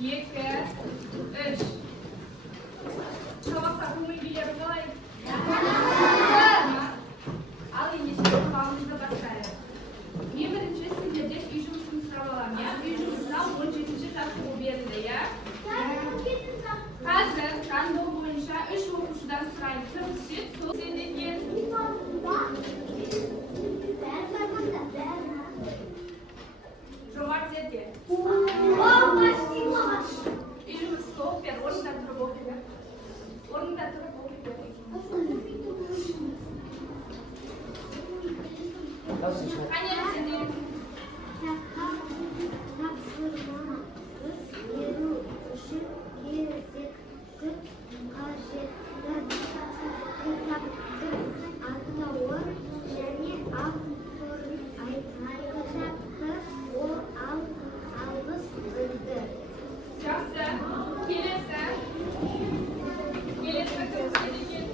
2, 3. Сабақта көңіл күйлері қалай? Ал ендеше сабағымызды бастайық. Мен бірінші сіздерден үй жұмысын сұрап аламын, иә? Үй жұмысына 17-ші жаттығу берілді, иә? Қазір жаттығу бойынша 3 оқушыдан сұрайын. Кім түседі? Сол сендерге. Жомарт зерде. Үй жұмысы оқып бер, орында тұрып оқи бер. Орында тұрып оқи бер. Қане сендер? Жақсы. Келесі. Келесі кім істеді екен?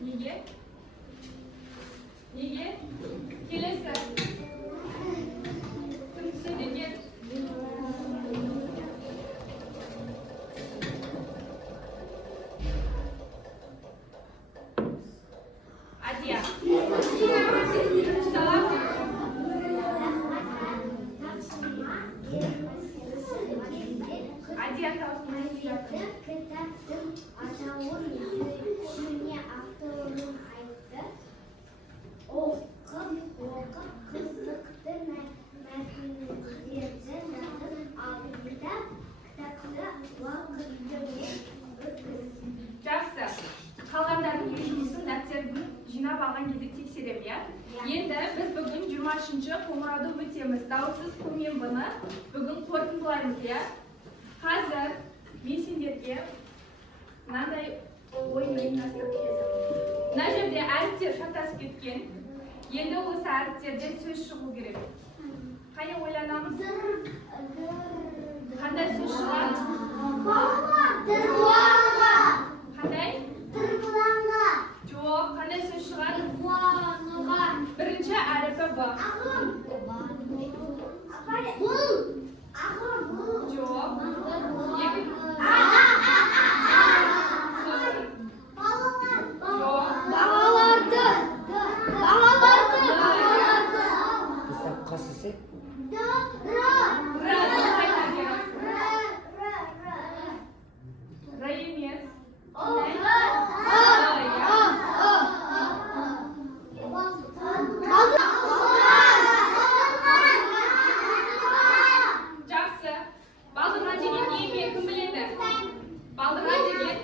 Неге? Неге? Келесі. Кім түседі екен? Адия. Штала. Адия дауысын айтып жатыр. Кітаптың атауын шүне авторын айтты. Оқып қызықты мәтіндерді жазып алды. Кітапты уақытты өткізді. Жақсы. Қалғандардың үй жұмысын дәптерін жинап алған кезде тексерем, иә? Енді біз бүгін 20-ші қоңырауды өтеміз. Дауыссыз көмен бұны бүгін қорытындылаймыз, иә? Қазір мен сендерге мынандай ойын ұйымдастырып келдім. Мына жерде әріптер шатасып кеткен. Енді осы әріптерден сөз шығу керек. Қане ойланамыз? Қандай сөз шығады? Қандай? Жоқ, қандай сөз шығады? Бірінші әріпі Б. Жоқ. Қасысы? Р емес. Жақсы. Балдырған деген не ме? Кім біледі? Балдырған деген?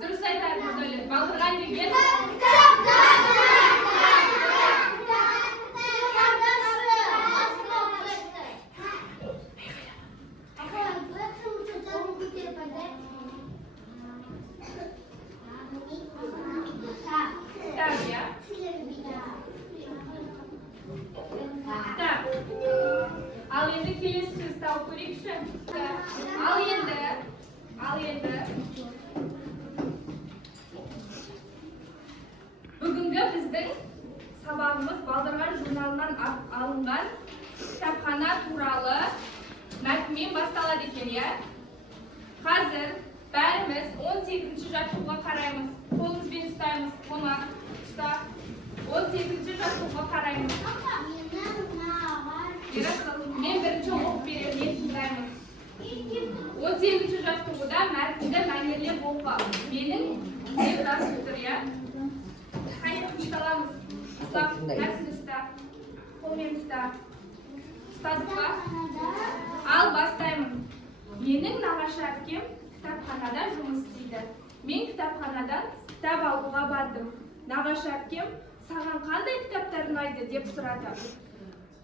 Дұрыс айтады Нұрдәулет. Балдырған деген? Ал енді келесі сөз тауып көрейікші. Ал енді бүгінгі біздің сабағымыз балдырған журналынан алынған кітапхана туралы мәтінмен басталады екен, иә? Қазір бәріміз 18-ші жаттығуға қараймыз. Қолымызбен ұстаймыз. Оны ұста. 18-ші жаттығуға қараймыз. Мен бірінші оқып беремін, не тыңдаймыз. 18-ші жаттығуда мәтінді мәнерлеп оқы. Менің не жазып тұр, иә? Қайсы ұшталамыз. Ұстап, мәтінді ұста. Қолмен ұста. Ұстадық па? Ал бастаймын. Менің нағашы әпкем кітапханада жұмыс істейді. Мен кітапханадан кітап алуға бардым. Нағашы әпкем саған қандай кітаптар ұнайды деп сұрады.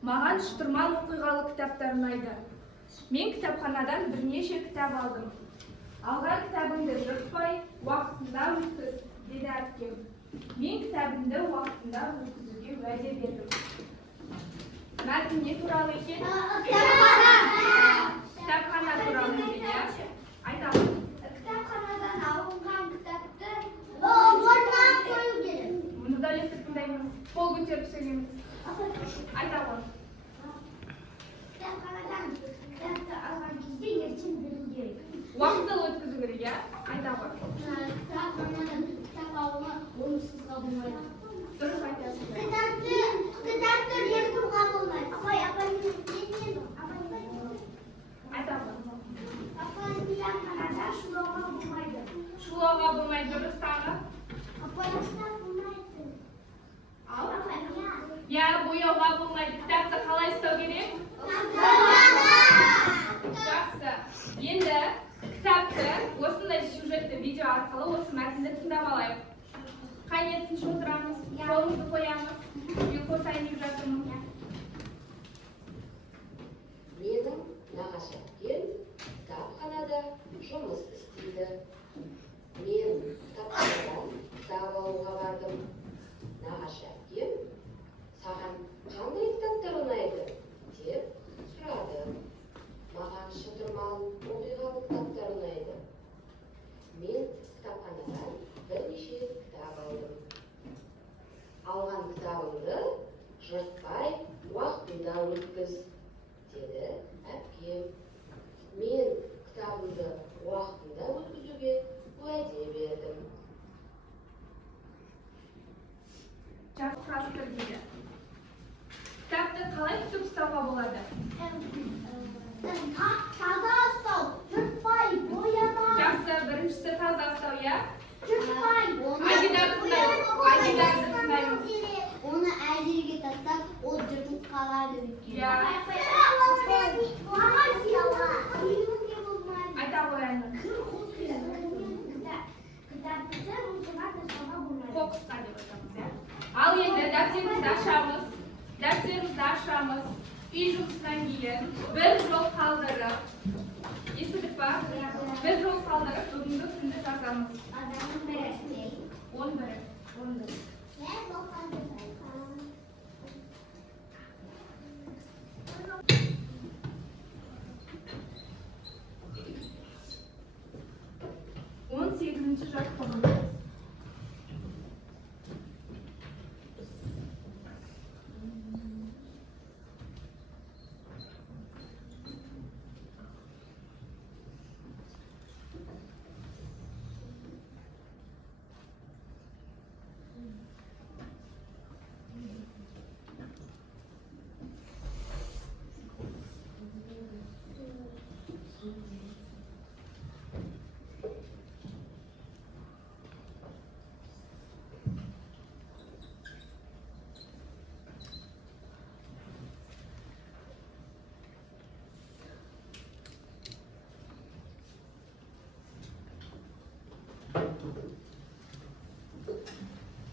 Маған шытырман оқиғалы кітаптар ұнайды. Мен кітапханадан бірнеше кітап алдым. Алған кітабыңды жыртпай, уақытында өткіз, деді әпкем. Мен кітабымды уақытында өткізуге уәде бердім. Мәтін не туралы екен? Кітапхана туралы екен, иә? Айтамын. Кітапханадан алынған кітапты орнына қою керек. Мұны да лекті тыңдаймыз. Қол көтеріп сөйлейміз. Айтамын. Кітапханадан кітапты алған кезде ертең білу керек. Уақытылы өткізу керек, иә? Айтамын. Кітапханадан кітап алуға онсызға болмайды. Дұрыс айтасың. Кітапты ертуға болмайды. Апай, Айтамын. кітапханада шулауға болмайды. Шулауға болмайды, дұрыс тағы. Апай, кітап болмайды. Я бояуға болмайды. Кітапты қалай ұстау керек? Жақсы. Енді кітапты осындай сюжетті видео арқылы осы мәтінді тыңдап алайық. Қайне тыныш отырамыз, қолымызды қоямыз. Мен қосайын деп жатырмын. Менің нағашы әпкем кітапханада жұмыс істейді. Мен кітапханадан кітап алуға бардым. Нағашы әпкем саған қандай кітаптар ұнайды деп сұрады. Маған шытырмал оқиғалы кітаптар ұнайды. Мен кітапханадан бірнеше кітап алдым. Алған кітабыңды жыртпай уақытында өткіз, деді әпкем. Мен кітабымды уақытында өткізуге уәде бердім. Жақсы құрастыр дейді. Кітапты қалай күтіп ұстауға болады? Таза ұстау, жыртпай, боямай. Жақсы, біріншісі таза ұстау, иә? Жыртпай. Айдидарды тыңдаймыз. Оны әр жерге тастап, ол жыртылып қалады. Иә. Айта қояйын. Қоқысқа деп айтамыз, иә? Ал енді дәптерімізді ашамыз. Үй жұмысынан кейін бір жол қалдырып, естідік па? Бір жол қалдырып, бүгінгі күнді жазамыз. 11. Жаттығымыз.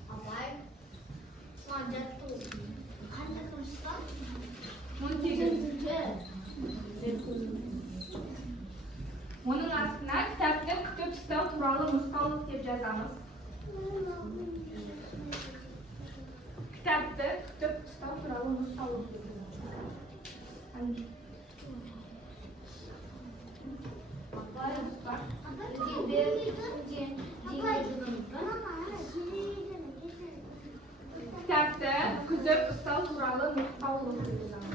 Апай, жаттығу. Қандай жұмысқа? 18. Оның астына кітапты күтіп ұстау туралы нұсқаулық деп жазамыз. Кітапты күтіп ұстау туралы нұсқаулық деп жазамыз. Кітапты күтіп ұстау туралы нұсқаулық деп жазамыз.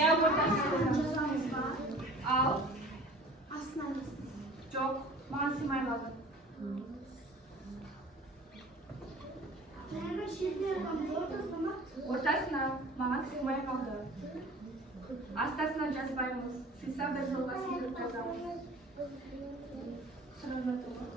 Я ал жоқ, маған сыймай қалды. Ортасына маған сыймай қалды. Астасына жазбаймыз. Сыйса бір жолға сыйдырып жазамыз. Сұрап жатыр ғой.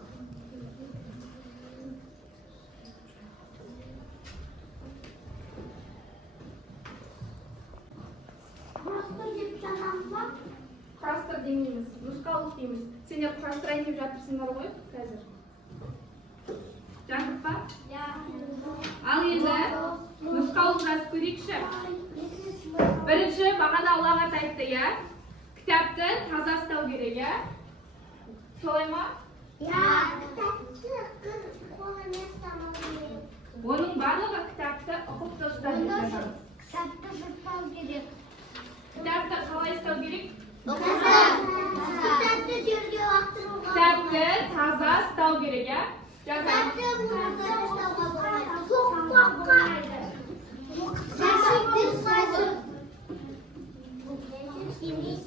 Құрастыр демейміз, нұсқаулық дейміз. Сендер құрастырайын деп жатырсыңдар ғой қазір. Жаздық па? Ал енді нұсқаулық жазып көрейікші. Бірінші бағана ұлағат айтты, иә? Кітапты таза ұстау керек, иә? Солай ма? Оның барлығы кітапты ұқыпты ұстау деп жазамыз. Кітапты жұртпау керек. Кітапты қалай ұстау керек? Кітапты жерге лақтыруға Кітапты таза ұстау керек, иә? Жазамыз.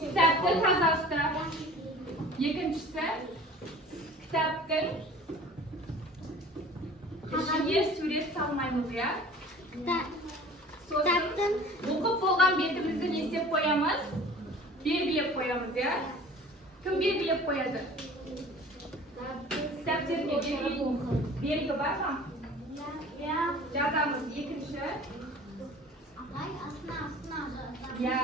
Кітапты таза ұста. Екіншісі, кітаптың ішіне сурет салмаймыз, иә? Сосын оқып болған бетімізді не істеп қоямыз? Белгілеп қоямыз, иә? Кім белгілеп қояды? Кітаптерге белгі бар ма? Жазамыз. Екінші. Иә.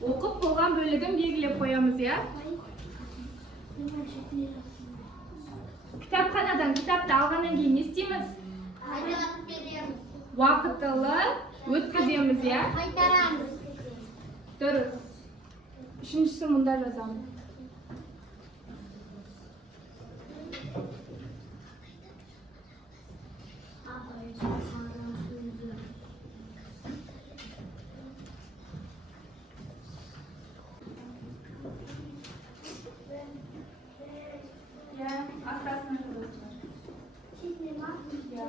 Оқып болған бөлігін белгілеп қоямыз, иә? Кітапханадан кітапты алғаннан кейін не істейміз? Қайтарып береміз. Уақытылы өткіземіз, иә? Қайтарамыз. Дұрыс. Үшіншісі мұнда жазамыз. Иә, астасына жазасыздар. Иә.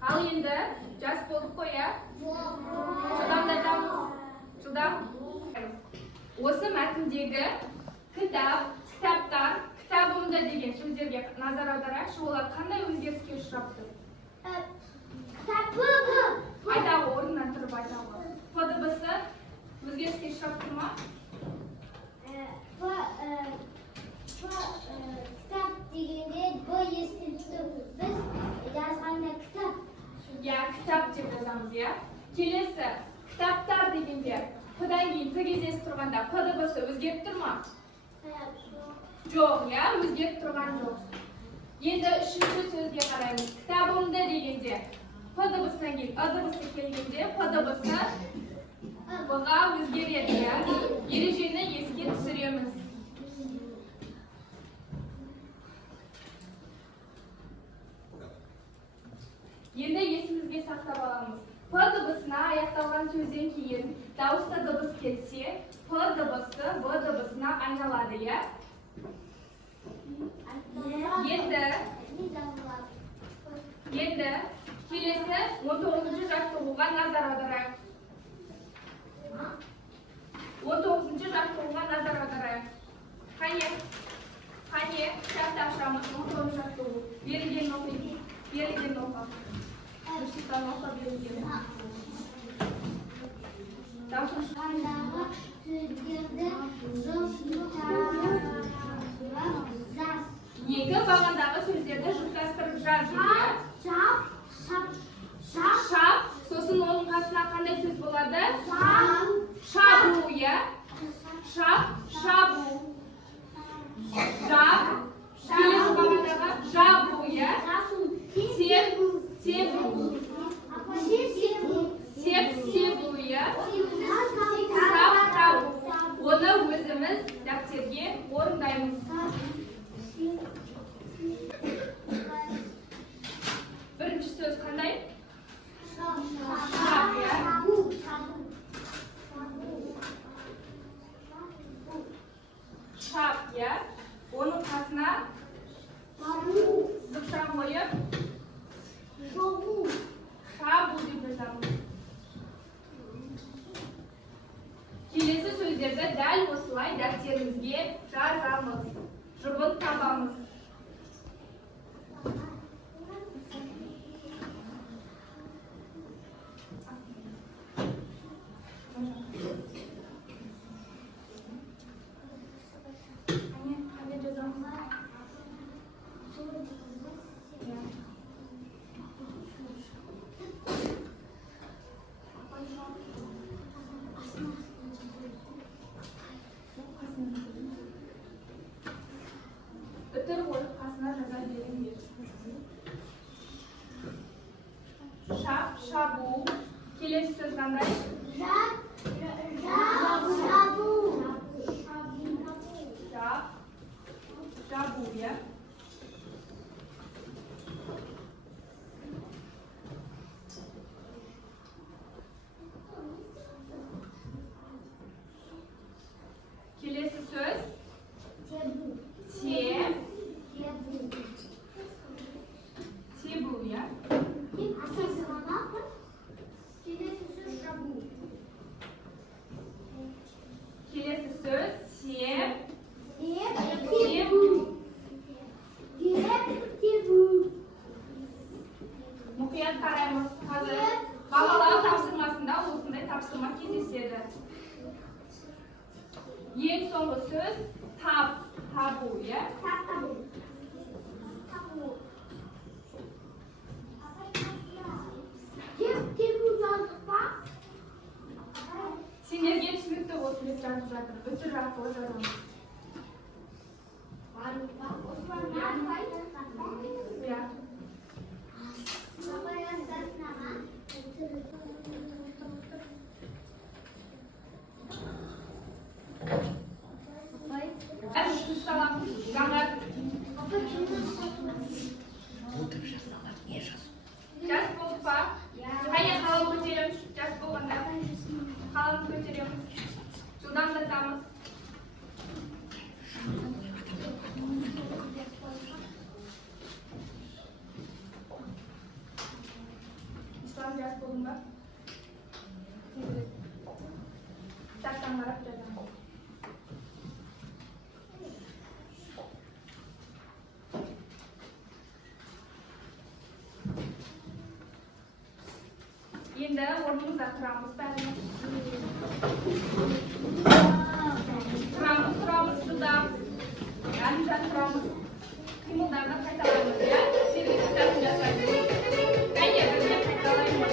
Ал енді жас болдық қой, иә? Жылдамдатамыз. Жылдам. Осы мәтіндегі кітап, кітаптар, кітабымда деген сөздерге назар аударайықшы. Олар қандай өзгеріске ұшырап тұр? Айдағы орнынан тұрып айдағы. П дыбысы өзгеріске ұшырап тұр ма? Кітап дегенде Б естілді. Біз жазғанда кітап. Иә, кітап деп жазамыз, иә? Келесі, кітаптар дегенде П-дан кейін Т кездесіп тұрғанда П дыбысы өзгеріп тұр ма? Жоқ, иә, өзгеріп тұрған жоқ. Енді үшінші сөзге қараймыз. Кітабымды дегенде П дыбысынан кейін Ы дыбысы келгенде П дыбысы Б-ға өзгереді, иә? Ережені еске түсіреміз. Енді есімізге сақтап аламыз. П дыбысына аяқталған сөзден кейін дауысты дыбыс келсе, П дыбысы Б дыбысына айналады, иә? Енді келесі 19-ші жаттығуға назар аударайық. 19-ші жаттығуға назар аударайық. Қане, кітапты ашамыз. 19-ші жаттығу. Берілген оқиды. Берілген оқы. Нұрсұлтан оқы берілген. Даусын Қандағы сөздерді екі бағандағы сөздерді жұптастырып жаз. Шап. Шап. Сосын оның қасына қандай сөз болады? дәптерімізге жазамыз. Жұбын табамыз. Үтір қойып қасына жаза беріңдер. Шап, шабу. Келесі сөз қандай? Жап, жабу. Шап, шабу, я. Келесі сөз? Тебу. Тебу, я. Келесі сөз жабу. Келесі сөз? Тебу. Мұқият қараймыз. Қазір балалар тапсырмасында осындай тапсырма кездеседі. Ең соңғы сөз табу, я? Тебу жаздық па? Сендерге түсінікті болсын деп жазып жатыр. Үтір арқылы жазамыз. Я. Жас болып па? Қайда қалам көтереміз? Жас болғанда қалам көтереміз. Жылдамдатамыз. Ислам жас болдың ба? Кітаптан қарап жазамыз. Енді орнымызда тұрамыз бәріміз. Тұрамыз, жылдам. Ярымша тұрамыз. Қимылдарды қайталаймыз, я? Сергек кітабын жасаймыз. Қайне бірге қайталаймыз.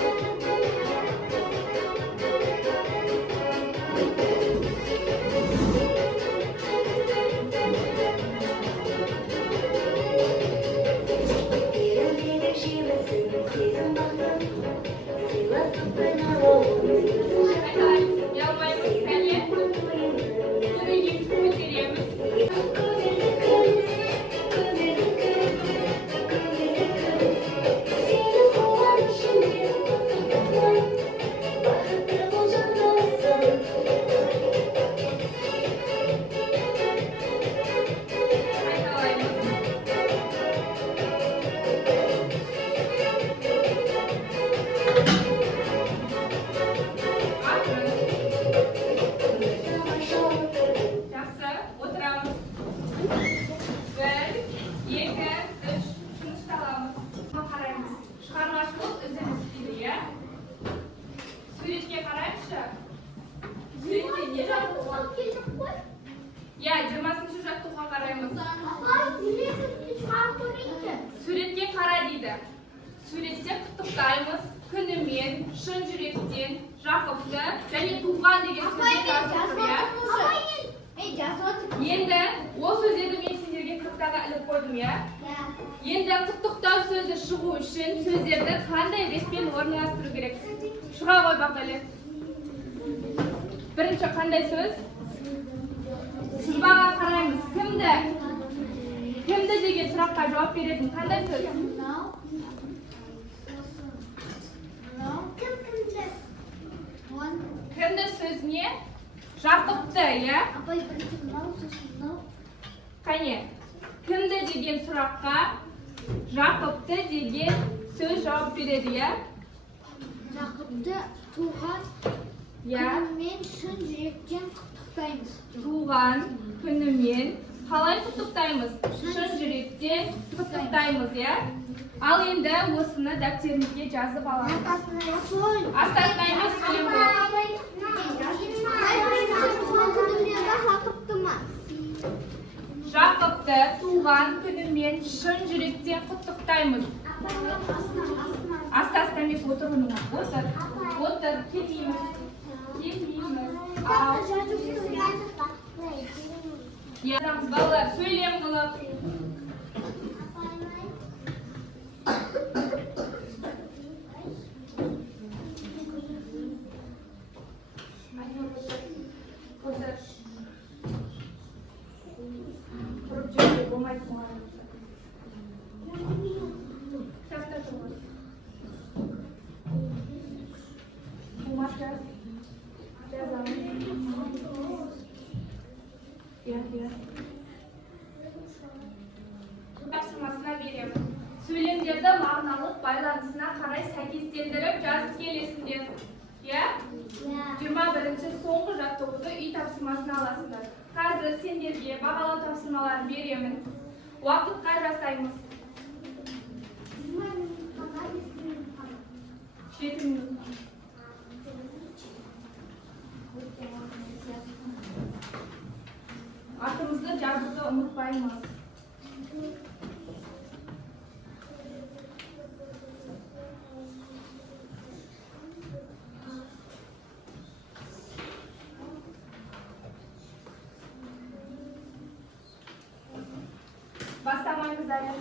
Суретке қара дейді. Суретте құттықтаймыз күнімен, шын жүректен, Жақыпты және туған деген сөздер жазылып тұр, я? Енді ол сөздерді мен сендерге тақтаға іліп қойдым, я? Енді құттықтау сөзі шығу үшін сөздерді қандай ретпен орналастыру керек? Шыға қой бақылы. Бірінші қандай сөз? Сызбаға қараймыз. Кімді деген сұраққа жауап беретін қандай сөз? Кімді сөзіне Жақыпты, я? Қане, кімді деген сұраққа Жақыпты деген сөз жауап береді, я? Жақыпты туған күнімен шын жүректен құттықтаймын. туған күнімен қалай құттықтаймыз? Шын жүректен құттықтаймыз, иә? Ал енді осыны дәптеріңізге жазып аламыз. Астасына емес сөйлем болады. Жақыпты туған күнімен шын жүректен құттықтаймыз. Астасына емес, отыр мұныңа. Отыр, келмейміз. Yazamız ballar, söyleyeyim bunu. Тапсырмасына беремін. Сөйлемдерді мағыналық байланысына қарай сәйкестендіріп жазып келесіңдер. Иә? 21-ші соңғы жаттығуды үй тапсырмасына аласыңдар. Қазір сендерге бағалау тапсырмаларын беремін. Уақытқа жасаймыз. 7 минут. Атымызды жазуды ұмытпаймыз. Бастамаймыз әлі.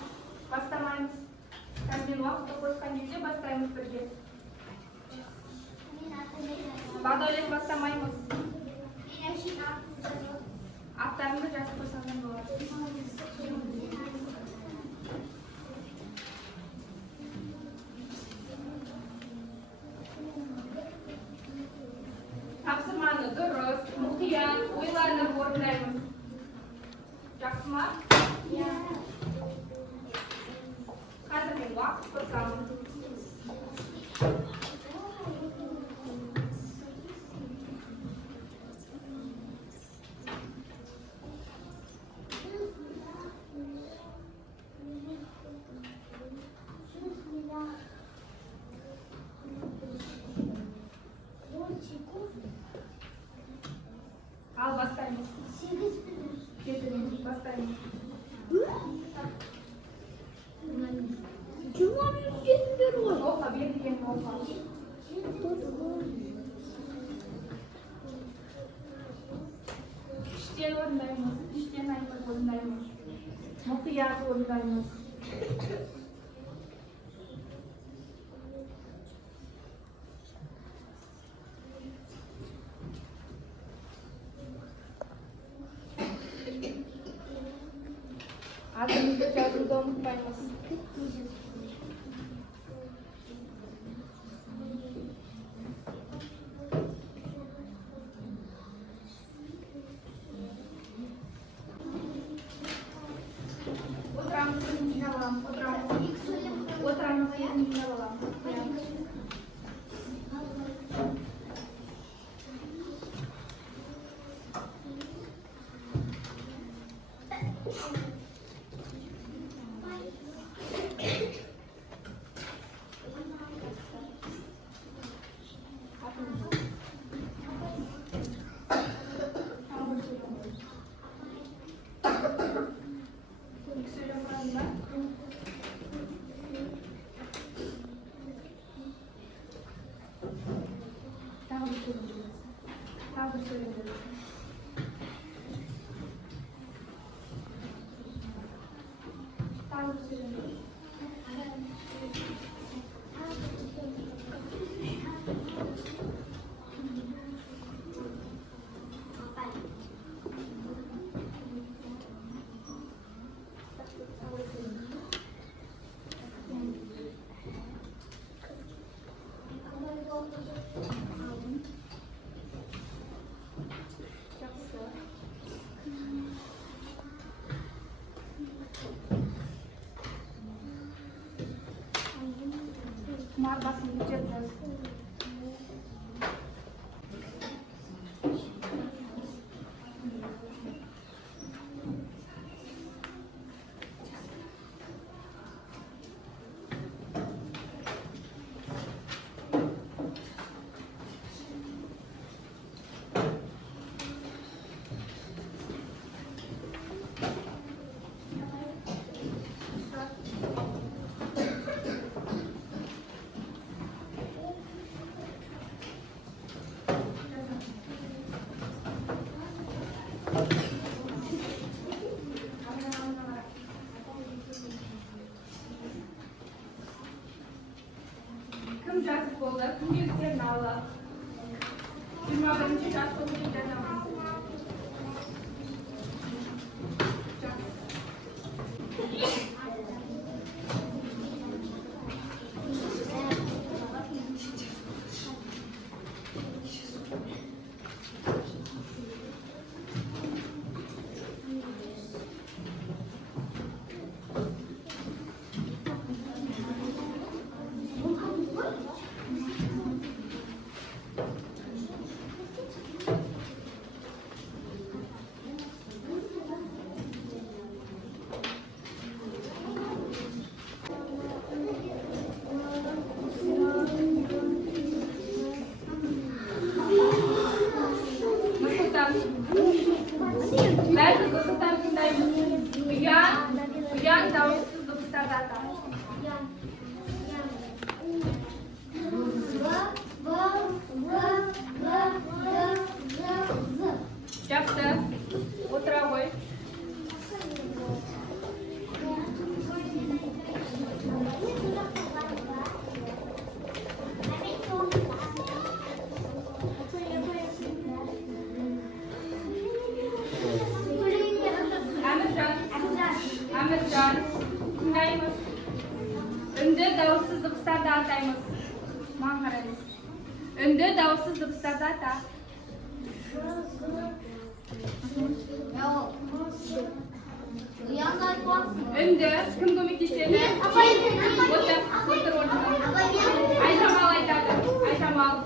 Бастамаймыз. Қазір уақытты қосқан кезде бастаймыз бірге. Бағдәулет бастамаймыз. Аттарыңды жазып қойсаңдар болады. Тапсырманы дұрыс, мұқият, ойланып орындаймыз. Жақсы ма? Қазір мен уақыт қосамын. Al бастаймыз. 7 бастаймыз. Оқа берілген оқа. Іштен орындаймыз. Іштен айтып орындаймыз. Мұқият орындаймыз. Adımızı жазуды ұмытпаймыз. Отырамыз, өзімізді аламыз. Отырамыз, өзімізді аламыз. Marbaсын көтеріп кім жазып болды? Күнделіктерін алып. 21-ші жазылуы деп жазамыз. Бәрі дыбыстан тыңдаймыз. Ұян дауыссыз дыбыстарды атамыз. Жақсы, отыра ғой. Әміржан, тыңдаймыз. Үнді дауыссыз дыбыстарды атаймыз. Маған қараймыз. Үнді дауыссыз дыбыстарды ата. Үнді кім көмектеседі? Отыр орнына. Айтамал айтады. Айтамал.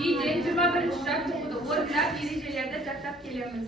Виден 21-ші жаттығуды орындап, ережелерді жаттап келеміз.